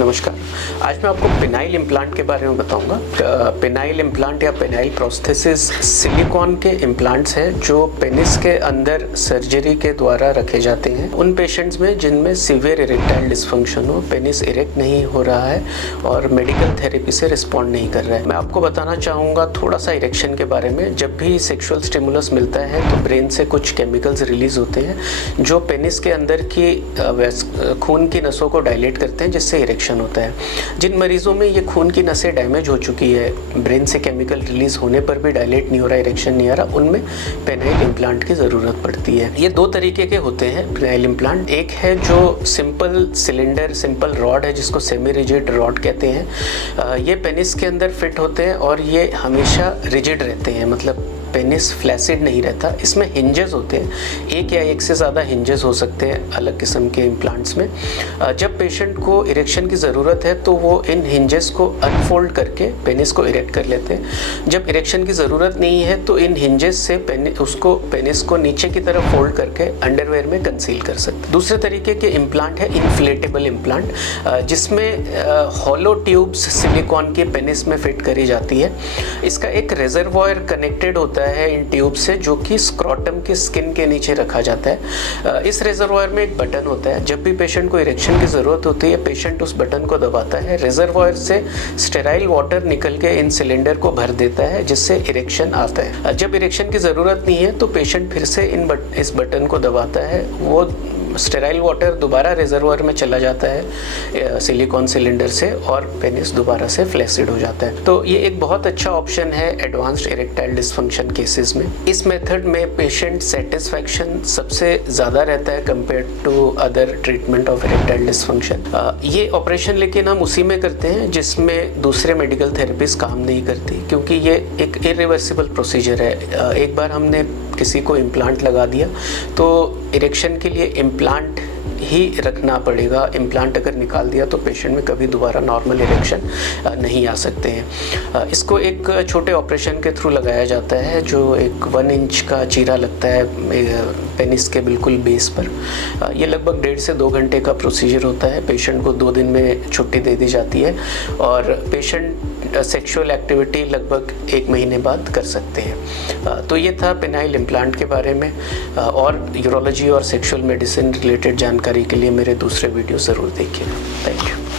नमस्कार। आज मैं आपको पेनाइल इम्प्लांट के बारे में बताऊंगा। पेनाइल इम्प्लांट या पेनाइल प्रोस्थेसिस सिलिकॉन के इम्प्लांट्स हैं जो पेनिस के अंदर सर्जरी के द्वारा रखे जाते हैं उन पेशेंट्स में जिनमें सीवियर इरेक्टाइल डिस्फंक्शन हो, पेनिस इरेक्ट नहीं हो रहा है और मेडिकल थेरेपी से रिस्पॉन्ड नहीं कर रहा है। मैं आपको बताना चाहूँगा थोड़ा सा इरेक्शन के बारे में। जब भी सेक्सुअल स्टिमुलस मिलता है तो ब्रेन से कुछ केमिकल्स रिलीज होते हैं जो पेनिस के अंदर की खून की नसों को डायलेट करते हैं, जिससे इरेक्शन होता है। जिन मरीजों में ये खून की नसें डैमेज हो चुकी है, ब्रेन से केमिकल रिलीज होने पर भी डायलेट नहीं हो रहा, इरेक्शन नहीं आ रहा, उनमें पेनाइल इम्प्लांट की ज़रूरत पड़ती है। ये दो तरीके के होते हैं पेनाइल इम्प्लांट। एक है जो सिंपल सिलेंडर, सिंपल रॉड है जिसको सेमी रिजिड रॉड कहते हैं। ये पेनिस के अंदर फिट होते हैं और ये हमेशा रिजिड रहते हैं, मतलब पेनिस फ्लैसिड नहीं रहता। इसमें हिंजेस होते हैं, एक या एक से ज़्यादा हिंजेस हो सकते हैं अलग किस्म के इम्प्लांट्स में। जब पेशेंट को इरेक्शन की ज़रूरत है तो वो इन हिंजेस को अनफोल्ड करके पेनिस को इरेक्ट कर लेते हैं। जब इरेक्शन की ज़रूरत नहीं है तो इन हिंजेस से पेनिस को नीचे की तरफ फोल्ड करके अंडरवेयर में कंसील कर सकते हैं। दूसरे तरीके के इम्प्लांट है इन्फ्लेटेबल इम्प्लांट, जिसमें हॉलो ट्यूब्स सिलिकॉन की पेनिस में फिट करी जाती है। इसका एक रिजर्वॉयर कनेक्टेड होता है इन ट्यूब से, जो कि स्क्रॉटम की स्किन के नीचे रखा जाता है। इस रिजर्वॉयर में एक बटन होता है। जब भी पेशेंट को इरेक्शन की ज़रूरत होती है, पेशेंट उस बटन को दबाता है, रिजर्वॉयर से स्टेराइल वाटर निकल के इन सिलेंडर को भर देता है, जिससे इरेक्शन आता है। जब इरेक्शन की ज़रूरत नहीं है तो पेशेंट फिर से इस बटन को दबाता है, वो स्टेराइल वाटर दोबारा रिजर्वॉयर में चला जाता है सिलिकॉन सिलेंडर से और पेनिस दोबारा से फ्लैसिड हो जाता है। तो ये एक बहुत अच्छा ऑप्शन है एडवांस्ड इरेक्टाइल डिस्फंक्शन केसेस में। इस मेथड में पेशेंट सेटिस्फैक्शन सबसे ज़्यादा रहता है compare to other treatment of erectile dysfunction. ये ऑपरेशन लेकिन हम उसी में करते हैं जिसमें दूसरे मेडिकल थेरेपीज काम नहीं करती, क्योंकि ये एक इरिवर्सिबल प्रोसीजर है। एक बार हमने किसी को इम्प्लांट लगा दिया तो इरेक्शन के लिए इम्प्लांट ही रखना पड़ेगा। इम्प्लांट अगर निकाल दिया तो पेशेंट में कभी दोबारा नॉर्मल इरेक्शन नहीं आ सकते हैं। इसको एक छोटे ऑपरेशन के थ्रू लगाया जाता है, जो एक 1 इंच का चीरा लगता है पेनिस के बिल्कुल बेस पर। ये लगभग 1.5 से 2 घंटे का प्रोसीजर होता है। पेशेंट को 2 दिन में छुट्टी दे दी जाती है और पेशेंट सेक्सुअल एक्टिविटी लगभग 1 महीने बाद कर सकते हैं। तो ये था पेनाइल इम्प्लांट के बारे में। और यूरोलॉजी और सेक्सुअल मेडिसिन रिलेटेड जानकारी के लिए मेरे दूसरे वीडियो ज़रूर देखिएगा। Thank you.